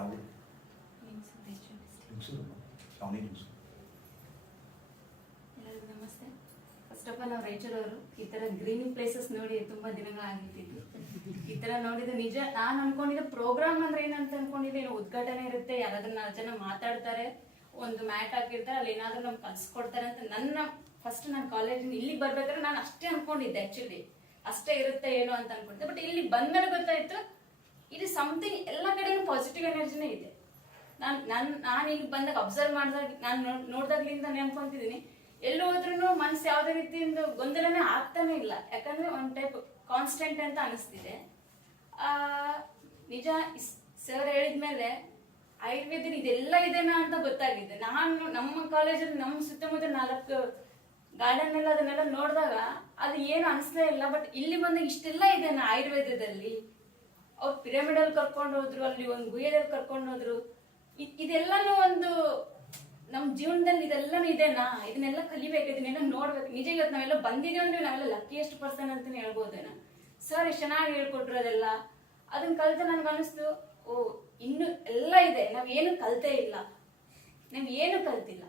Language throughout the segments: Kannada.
ಯಾವ ಲಿಂಗ್ಸೂರು ಶಾವಣಿ ಲಿಂಗ್ಸೂರು. ಎಲ್ಲರಿಗೂ ನಮಸ್ತೆ. ಫಸ್ಟ್ ಆಫ್ ಆಲ್ ನಾವು ರಾಯಚೂರವರು. ಈ ಥರ ಗ್ರೀನಿಂಗ್ ಪ್ಲೇಸಸ್ ನೋಡಿ ತುಂಬ ದಿನಗಳಾಗಿರ್ತಿದ್ವಿ. ಈ ಥರ ನೋಡಿದ ನಿಜ ನಾನು ಅನ್ಕೊಂಡಿದ್ದೆ ಪ್ರೋಗ್ರಾಮ್ ಅಂದ್ರೆ ಏನಂತ ಅನ್ಕೊಂಡಿದ್ದೆ, ಏನೋ ಉದ್ಘಾಟನೆ ಇರುತ್ತೆ, ಯಾರಾದ್ರೂ 4 ಜನ ಮಾತಾಡ್ತಾರೆ, ಒಂದು ಮ್ಯಾಟ್ ಹಾಕಿರ್ತಾರೆ, ಅಲ್ಲಿ ಏನಾದ್ರೂ ನಮ್ಗೆ ಕಲ್ಸ್ಕೊಡ್ತಾರೆ ಅಂತ ನನ್ನ ಕಾಲೇಜಿಂದ ಇಲ್ಲಿ ಬರ್ಬೇಕಾದ್ರೆ ನಾನು ಅಷ್ಟೇ ಅನ್ಕೊಂಡಿದ್ದೆ. ಆಕ್ಚುಲಿ ಅಷ್ಟೇ ಇರುತ್ತೆ ಏನೋ ಅಂತ ಅನ್ಕೊಂಡಿದ್ದೆ. ಬಟ್ ಇಲ್ಲಿ ಬಂದ್ಮೇಲೆ ಗೊತ್ತಾಯ್ತು ಇದು ಸಮಥಿಂಗ್ ಎಲ್ಲ ಕಡೆನೂ ಪಾಸಿಟಿವ್ ಎನರ್ಜಿನೇ ಇದೆ. ನಾನು ಇಲ್ಲಿ ಬಂದಾಗ ಅಬ್ಸರ್ವ್ ಮಾಡಿದಾಗ ನಾನು ನೋಡ್ದಾಗ್ಲಿಂದ ಅನ್ಕೊಂತಿದ್ದೀನಿ, ಎಲ್ಲೂ ಹೋದ್ರೂ ಮನ್ಸು ಯಾವುದೇ ರೀತಿಯಿಂದ ಗೊಂದಲನೇ ಆಗ್ತಾನೆ ಇಲ್ಲ. ಯಾಕಂದ್ರೆ ಒಂದ್ ಟೈಪ್ ಕಾನ್ಸ್ಟೆಂಟ್ ಅಂತ ಅನಿಸ್ತಿದೆ. ನಿಜ ಸರ್ ಹೇಳಿದ್ಮೇಲೆ ಆಯುರ್ವೇದ ಇದೆಲ್ಲ ಇದೆನಾ ಅಂತ ಗೊತ್ತಾಗಿದೆ. ನಾನು ನಮ್ಮ ಕಾಲೇಜಲ್ಲಿ ನಮ್ಮ ಸುತ್ತಮುತ್ತ 4 ಗಾರ್ಡನ್ ಎಲ್ಲ ಅದನ್ನೆಲ್ಲ ನೋಡಿದಾಗ ಅದು ಏನು ಅನಿಸ್ಲೇ ಇಲ್ಲ. ಬಟ್ ಇಲ್ಲಿ ಬಂದಾಗ ಇಷ್ಟೆಲ್ಲ ಇದೆನಾ ಆಯುರ್ವೇದದಲ್ಲಿ. ಅವ್ರು ಪಿರಮಿಡಲ್ ಕರ್ಕೊಂಡು ಹೋದ್ರು, ಅಲ್ಲಿ ಒಂದು ಗುಹೆದಲ್ಲಿ ಕರ್ಕೊಂಡು ಹೋದ್ರು. ಇದೆಲ್ಲಾನು ಒಂದು ನಮ್ಮ ಜೀವನದಲ್ಲಿ ಇದೆಲ್ಲಾನು ಇದೆನಾ, ಇದನ್ನೆಲ್ಲ ಕಲಿಬೇಕು, ಇದನ್ನೆಲ್ಲ ನೋಡ್ಬೇಕು. ನಿಜ ಇವತ್ತು ನಾವೆಲ್ಲ ಬಂದಿದ್ದೀವಿ ಅಂದ್ರೆ ನಾವೆಲ್ಲ ಲಕ್ಕಿಯೆಸ್ಟ್ ಪರ್ಸನ್ ಅಂತಾನೆ ಹೇಳ್ಬೋದೇನಾ. ಸರ್ ಎಷ್ಟು ಚೆನ್ನಾಗಿ ಹೇಳ್ಕೊಟ್ರು ಅದೆಲ್ಲ. ಅದನ್ನ ಕಲಿತ ನನ್ಗೆ ಅನಿಸ್ತು, ಓ ಇನ್ನು ಎಲ್ಲ ಇದೆ, ನಾವೇನು ಕಲ್ತೇ ಇಲ್ಲ, ಏನು ಕಲ್ತಿಲ್ಲ.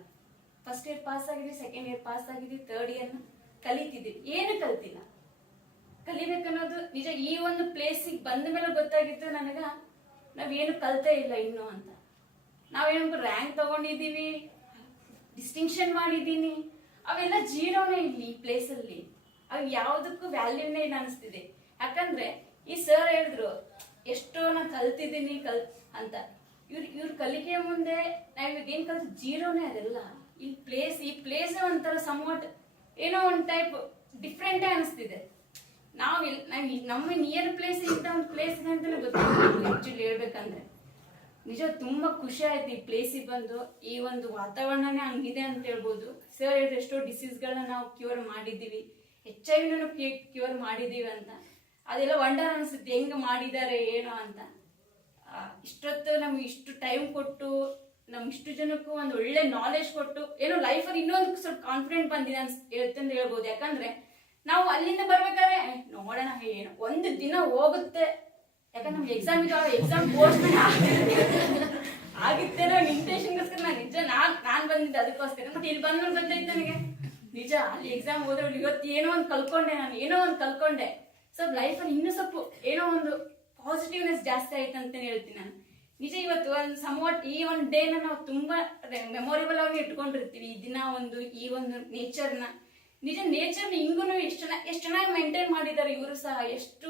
ಫಸ್ಟ್ ಇಯರ್ ಪಾಸ್ ಆಗಿದ್ವಿ, ಸೆಕೆಂಡ್ ಇಯರ್ ಪಾಸ್ ಆಗಿದ್ವಿ, ಥರ್ಡ್ ಇಯರ್ನ ಕಲಿತಿದ್ವಿ, ಏನು ಕಲ್ತಿಲ್ಲ. ಕಲಿಬೇಕನ್ನೋದು ನಿಜ ಈ ಒಂದು ಪ್ಲೇಸಿಗೆ ಬಂದ ಮೇಲೆ ಗೊತ್ತಾಗಿತ್ತು ನನಗ, ನಾವೇನು ಕಲ್ತೇ ಇಲ್ಲ ಇನ್ನು ಅಂತ. ನಾವೇನು ರ್ಯಾಂಕ್ ತಗೊಂಡಿದ್ದೀವಿ, ಡಿಸ್ಟಿಂಕ್ಷನ್ ಮಾಡಿದ್ದೀನಿ, ಅವೆಲ್ಲ ಜೀರೋನೇ ಇಲ್ಲಿ ಈ ಪ್ಲೇಸಲ್ಲಿ. ಅವು ಯಾವುದಕ್ಕೂ ವ್ಯಾಲ್ಯೂನೇ ಇಲ್ಲ ಅನಿಸ್ತಿದೆ. ಯಾಕಂದ್ರೆ ಈ ಸರ್ ಹೇಳಿದ್ರು ಎಷ್ಟೋ ನಾ ಕಲ್ತಿದ್ದೀನಿ ಅಂತ. ಇವ್ರ ಕಲಿಕೆಯ ಮುಂದೆ ನಾವ್ ಏನ್ ಕಲ್ತು ಜೀರೋನೇ ಅದೆಲ್ಲ. ಈ ಪ್ಲೇಸ್ ಒಂಥರ ಸಮವಟ್ ಏನೋ ಒಂದ್ ಟೈಪ್ ಡಿಫ್ರೆಂಟೇ ಅನಿಸ್ತಿದೆ. ನಮ್ಮ ನಿಯರ್ ಪ್ಲೇಸ್ ಇಂತ ಒಂದು ಪ್ಲೇಸ್ ಇದೆ ಅಂತಾನೆ ಗೊತ್ತಿಲ್ಲ ಆಕ್ಚುಲಿ ಹೇಳ್ಬೇಕಂದ್ರೆ. ನಿಜ ತುಂಬಾ ಖುಷಿ ಆಯ್ತು ಈ ಪ್ಲೇಸಿಗೆ ಬಂದು. ಈ ಒಂದು ವಾತಾವರಣನೇ ಹಂಗಿದೆ ಅಂತ ಹೇಳ್ಬೋದು. ಸರ್ ಹೇಳಿದ್ರೆ ಎಷ್ಟೋ ಡಿಸೀಸ್ಗಳನ್ನ ನಾವು ಕ್ಯೂರ್ ಮಾಡಿದ್ದೀವಿ, HIV ಕ್ಯೂರ್ ಮಾಡಿದೀವಿ ಅಂತ. ಅದೆಲ್ಲ ವಂಡರ್ ಅನಿಸುತ್ತೆ ಹೆಂಗ್ ಮಾಡಿದ್ದಾರೆ ಏನೋ ಅಂತ. ಇಷ್ಟೊತ್ತು ನಮ್ಗೆ ಇಷ್ಟು ಟೈಮ್ ಕೊಟ್ಟು ಇಷ್ಟು ಜನಕ್ಕೂ ಒಂದು ಒಳ್ಳೆ ನಾಲೆಜ್ ಕೊಟ್ಟು ಏನೋ ಲೈಫಲ್ಲಿ ಇನ್ನೊಂದು ಸ್ವಲ್ಪ ಕಾನ್ಫಿಡೆಂಟ್ ಬಂದಿದೆ ಅಂತ ಹೇಳ್ಬೋದು. ಯಾಕಂದ್ರೆ ನಾವು ಅಲ್ಲಿಂದ ಬರ್ಬೇಕಾದ್ರೆ ನೋಡೋಣ ಏನೋ ಒಂದು ದಿನ ಹೋಗುತ್ತೆ, ಯಾಕಂದ್ರೆ ನಮ್ಗೆ ಎಕ್ಸಾಮ್ ಇದಾವ, ಎಕ್ಸಾಮ್ ಪೋಸ್ಟ್ಮೆಂಟ್ ಆಗಿತ್ತೇನೋ ಇಂಟೆನ್ಷನ್ಗೋಸ್ಕರ ನಾನು ಬಂದಿದ್ದೆ ಅದಕ್ಕೋಸ್ಕರ. ಮತ್ತೆ ಇಲ್ಲಿ ಬಂದ್ಮೇಲೆ ಗೊತ್ತಾಯ್ತು ನನಗೆ ನಿಜ ಅಲ್ಲಿ ಎಕ್ಸಾಮ್ ಹೋದ್ರೆ ಇವತ್ತು ಏನೋ ಒಂದು ಕಲ್ಕೊಂಡೆ. ಸ್ವಲ್ಪ ಲೈಫಲ್ಲಿ ಇನ್ನೂ ಸ್ವಲ್ಪ ಏನೋ ಒಂದು ಪಾಸಿಟಿವ್ನೆಸ್ ಜಾಸ್ತಿ ಆಯ್ತು ಅಂತಾನೆ ಹೇಳ್ತೀನಿ ನಾನು. ನಿಜ ಇವತ್ತು ಒಂದು ಸಮವಟ್ ಈ ಒಂದು ಡೇನ ನಾವು ತುಂಬಾ ಮೆಮೊರೇಬಲ್ ಆಗಿ ಇಟ್ಕೊಂಡಿರ್ತೀವಿ. ಈ ದಿನ ಈ ಒಂದು ನೇಚರ್ನ, ನಿಜ ನೇಚರ್ನ ಹಿಂಗೂ ಎಷ್ಟು ಚೆನ್ನಾಗಿ ಮೇಂಟೈನ್ ಮಾಡಿದ್ದಾರೆ ಇವರು ಸಹ. ಎಷ್ಟು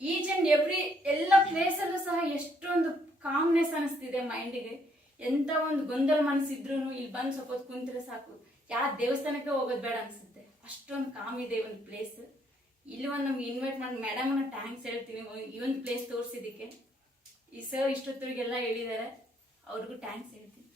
ಈಚ್ ಅಂಡ್ ಎವ್ರಿ ಎಲ್ಲ ಪ್ಲೇಸಲ್ಲೂ ಸಹ ಎಷ್ಟೊಂದು ಕಾಮ್ನೆಸ್ ಅನಿಸ್ತಿದೆ ಮೈಂಡಿಗೆ. ಎಂತ ಒಂದು ಗೊಂದಲ ಮನಸ್ಸಿದ್ರು ಇಲ್ಲಿ ಬಂದು ಸ್ವಲ್ಪ ಹೊತ್ತು ಕುಂತ್ರೆ ಸಾಕು, ಯಾವ ದೇವಸ್ಥಾನಕ್ಕೆ ಹೋಗೋದು ಬೇಡ ಅನ್ಸುತ್ತೆ. ಅಷ್ಟೊಂದು ಕಾಮ್ ಇದೆ ಒಂದು ಪ್ಲೇಸ್. ಇಲ್ಲಿ ಒಂದು ನಮ್ಗೆ ಇನ್ವೈಟ್ ಮಾಡಿ ಮೇಡಮ್ನ ಥ್ಯಾಂಕ್ಸ್ ಹೇಳ್ತೀನಿ ಈ ಒಂದು ಪ್ಲೇಸ್ ತೋರಿಸಿದ್ದಕ್ಕೆ. ಈ ಸರ್ ಇಷ್ಟೊತ್ತರಿಗೆಲ್ಲ ಹೇಳಿದ್ದಾರೆ, ಅವ್ರಿಗೂ ಥ್ಯಾಂಕ್ಸ್ ಹೇಳ್ತೀನಿ.